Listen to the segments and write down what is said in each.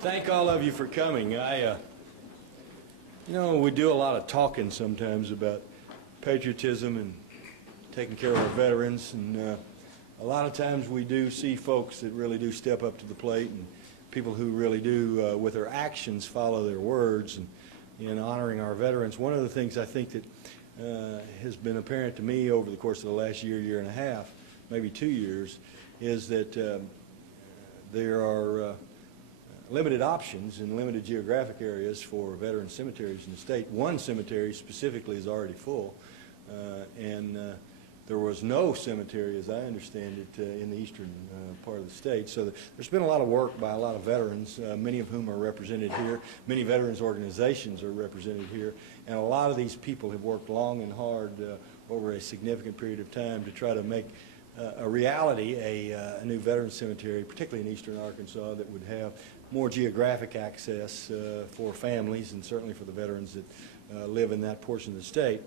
Thank all of you for coming. You know, we do a lot of talking sometimes about patriotism and taking care of our veterans, and a lot of times we do see folks that really do step up to the plate, and people who really do, with their actions, follow their words in honoring our veterans. One of the things I think that has been apparent to me over the course of the last year, year and a half, maybe 2 years, is that there are limited options in limited geographic areas for veteran cemeteries in the state. One cemetery specifically is already full, and there was no cemetery, as I understand it, in the eastern part of the state. So there's been a lot of work by a lot of veterans, many of whom are represented here. Many veterans organizations are represented here, and a lot of these people have worked long and hard over a significant period of time to try to make a reality a new veteran cemetery, particularly in eastern Arkansas, that would have more geographic access for families and certainly for the veterans that live in that portion of the state.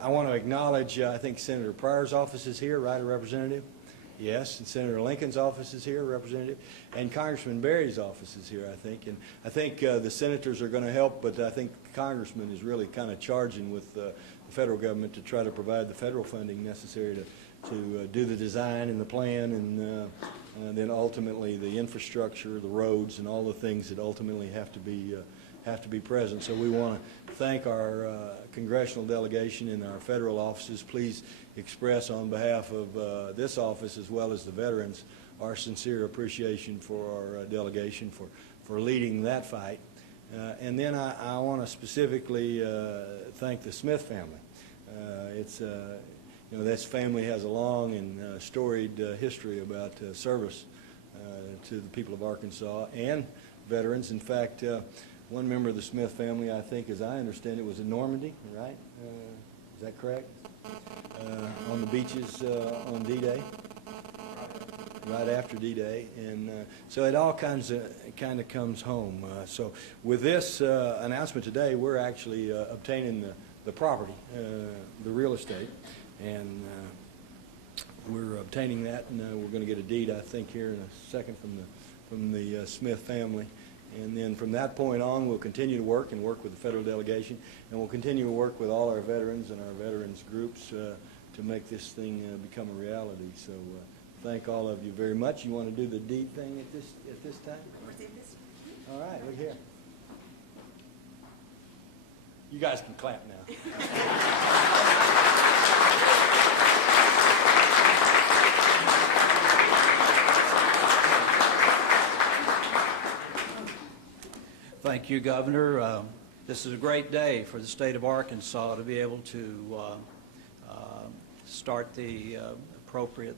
I want to acknowledge, I think Senator Pryor's office is here, right, a representative? Yes, and Senator Lincoln's office is here, a representative, and Congressman Berry's office is here, I think. And I think the senators are going to help, but I think the Congressman is really kind of charging with the federal government to try to provide the federal funding necessary to do the design and the plan, and then ultimately the infrastructure, the roads, and all the things that ultimately have to be present. So we want to thank our congressional delegation and our federal offices. Please express on behalf of this office as well as the veterans our sincere appreciation for our delegation for leading that fight. And then I want to specifically thank the Smith family. You know, this family has a long and storied history about service to the people of Arkansas and veterans. In fact, one member of the Smith family, I think, as I understand it, was in Normandy, right? Is that correct? On the beaches on D-Day, right after D-Day, and so it all kind of comes home. So with this announcement today, we're actually obtaining the property, the real estate. And we're obtaining that, and we're going to get a deed, I think, here in a second from the Smith family. And then from that point on, we'll continue to work with the federal delegation, and we'll continue to work with all our veterans and our veterans groups to make this thing become a reality. So thank all of you very much. You want to do the deed thing at this time? All right, look here. You guys can clap now. Thank you, Governor. This is a great day for the state of Arkansas to be able to start the appropriate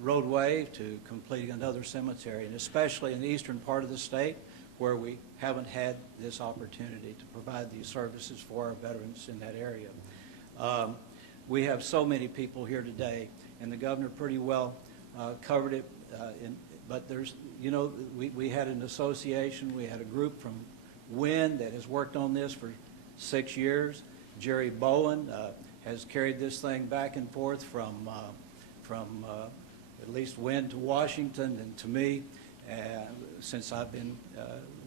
roadway to completing another cemetery, and especially in the eastern part of the state where we haven't had this opportunity to provide these services for our veterans in that area. We have so many people here today, and the governor pretty well covered it but there's, you know, we had an association, we had a group from WIN that has worked on this for 6 years. Jerry Bowen has carried this thing back and forth from at least WIN to Washington and to me since I've been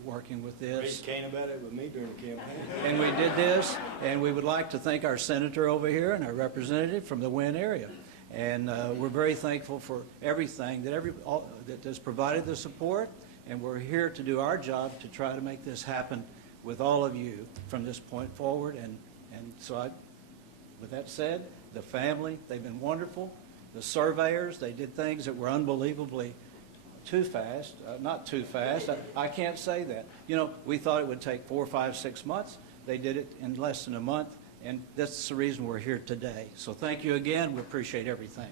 working with this. Raised Cain about it with me during the campaign. And we did this, and we would like to thank our senator over here and our representative from the WIN area. And we're very thankful for everything that has provided the support, and we're here to do our job to try to make this happen with all of you from this point forward. And so with that said, the family, they've been wonderful. The surveyors, they did things that were unbelievably too fast, not too fast. I can't say that. You know, we thought it would take 4, 5, 6 months. They did it in less than a month. And that's the reason we're here today. So thank you again. We appreciate everything.